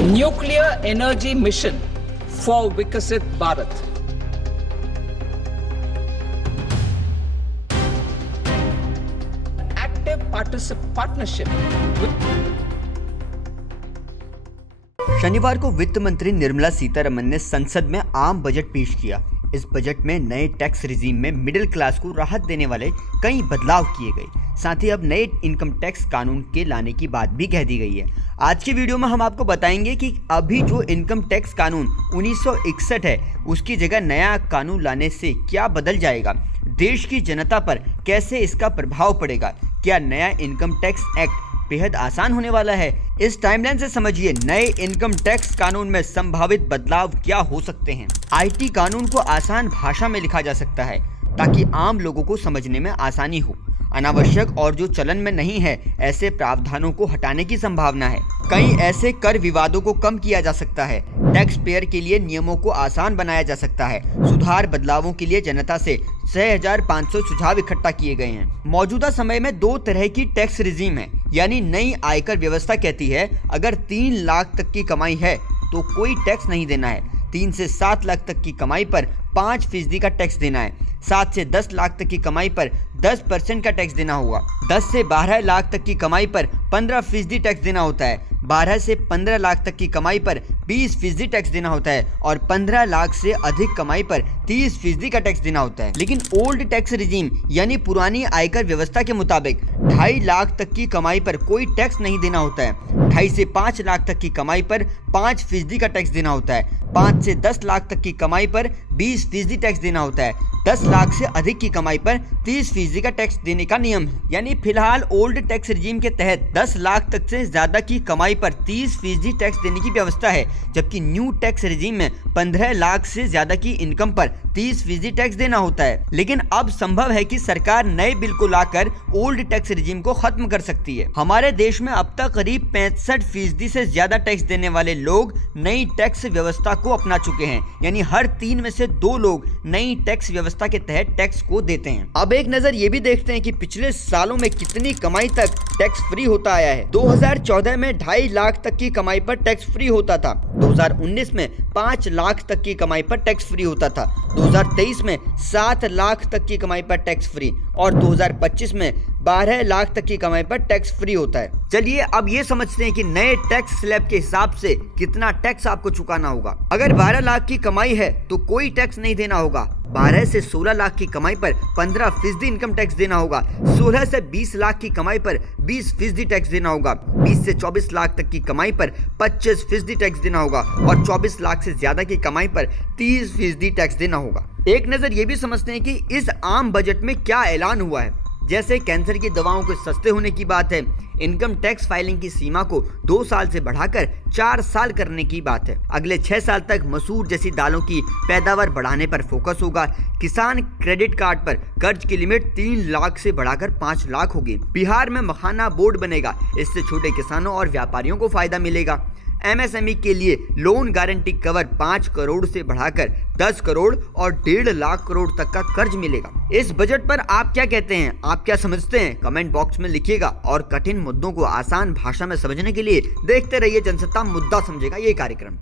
Nuclear Energy Mission for Vikasit Bharat. Active partnership with शनिवार को वित्त मंत्री निर्मला सीतारमण ने संसद में आम बजट पेश किया। इस बजट में नए टैक्स रिजीम में मिडिल क्लास को राहत देने वाले कई बदलाव किए गए। साथ ही अब नए इनकम टैक्स कानून के लाने की बात भी कह दी गई है। आज की वीडियो में हम आपको बताएंगे कि अभी जो इनकम टैक्स कानून 1961 है, उसकी जगह नया कानून लाने से क्या बदल जाएगा, देश की जनता पर कैसे इसका प्रभाव पड़ेगा, क्या नया इनकम टैक्स एक्ट बेहद आसान होने वाला है। इस टाइमलाइन से समझिए नए इनकम टैक्स कानून में संभावित बदलाव क्या हो सकते हैं। आईटी कानून को आसान भाषा में लिखा जा सकता है ताकि आम लोगों को समझने में आसानी हो। अनावश्यक और जो चलन में नहीं है ऐसे प्रावधानों को हटाने की संभावना है। कई ऐसे कर विवादों को कम किया जा सकता है। टैक्स पेयर के लिए नियमों को आसान बनाया जा सकता है। सुधार बदलावों के लिए जनता से 6500 सुझाव इकट्ठा किए गए हैं। मौजूदा समय में दो तरह की टैक्स रिजीम है, यानी नई आयकर व्यवस्था कहती है अगर 3 लाख तक की कमाई है तो कोई टैक्स नहीं देना है। 3 से 7 लाख तक की कमाई पर 5% का टैक्स देना है। 7 से 10 लाख तक की कमाई पर 10% का टैक्स देना होगा। 10 से 12 लाख तक की कमाई पर 15% टैक्स देना होता है। 12 से 15 लाख तक की कमाई पर 20% टैक्स देना होता है और 15 लाख से अधिक कमाई पर 30% का टैक्स देना होता है। लेकिन ओल्ड टैक्स रिजीम यानी पुरानी आयकर व्यवस्था के मुताबिक 2.5 लाख तक की कमाई पर कोई टैक्स नहीं देना होता है। 2.5 से 5 लाख तक की कमाई पर 5% का टैक्स देना होता है। 5 से 10 लाख तक की कमाई पर 20% टैक्स देना होता है। 10 लाख से अधिक की कमाई पर 30% का टैक्स देने का नियम है। यानी फिलहाल ओल्ड टैक्स रिजीम के तहत 10 लाख तक से ज्यादा की कमाई पर 30% टैक्स देने की व्यवस्था है, जबकि न्यू टैक्स रिजीम में 15 लाख से ज्यादा की इनकम पर 30% टैक्स देना होता है। लेकिन अब संभव है कि सरकार नए बिल को लाकर ओल्ड टैक्स रिजीम को खत्म कर सकती है। हमारे देश में अब तक करीब 65% से ज्यादा टैक्स देने वाले लोग नई टैक्स व्यवस्था को अपना चुके हैं, यानी हर 3 में से 2 लोग नई टैक्स व्यवस्था के तहत टैक्स को देते हैं। अब एक नजर ये भी देखते हैं कि पिछले सालों में कितनी कमाई तक टैक्स फ्री होता आया है। 2014 में 2.5 लाख तक की कमाई पर टैक्स फ्री होता था। 2019 में 5 लाख तक की कमाई पर टैक्स फ्री होता था। 2023 में 7 लाख तक की कमाई पर टैक्स फ्री और 2025 में 12 लाख तक की कमाई पर टैक्स फ्री होता है। चलिए अब ये समझते हैं कि नए टैक्स स्लैब के हिसाब से कितना टैक्स आपको चुकाना होगा। अगर 12 लाख की कमाई है तो कोई टैक्स नहीं देना होगा। 12 से 16 लाख की कमाई पर 15% इनकम टैक्स देना होगा। 16 से 20 लाख की कमाई पर 20% टैक्स देना होगा। 20 से 24 लाख तक की कमाई पर 25% टैक्स देना होगा और 24 लाख से ज्यादा की कमाई पर 30% टैक्स देना होगा। एक नजर ये भी समझते हैं कि इस आम बजट में क्या ऐलान हुआ है। जैसे कैंसर की दवाओं के सस्ते होने की बात है, इनकम टैक्स फाइलिंग की सीमा को 2 साल से बढ़ाकर 4 साल करने की बात है। अगले 6 साल तक मसूर जैसी दालों की पैदावार बढ़ाने पर फोकस होगा। किसान क्रेडिट कार्ड पर कर्ज की लिमिट 3 लाख से बढ़ाकर 5 लाख होगी। बिहार में मखाना बोर्ड बनेगा, इससे छोटे किसानों और व्यापारियों को फायदा मिलेगा। एमएसएमई के लिए लोन गारंटी कवर 5 करोड़ से बढ़ाकर 10 करोड़ और 1.5 लाख करोड़ तक का कर्ज मिलेगा। इस बजट पर आप क्या कहते हैं, आप क्या समझते हैं, कमेंट बॉक्स में लिखिएगा। और कठिन मुद्दों को आसान भाषा में समझने के लिए देखते रहिए जनसत्ता मुद्दा समझेगा ये कार्यक्रम।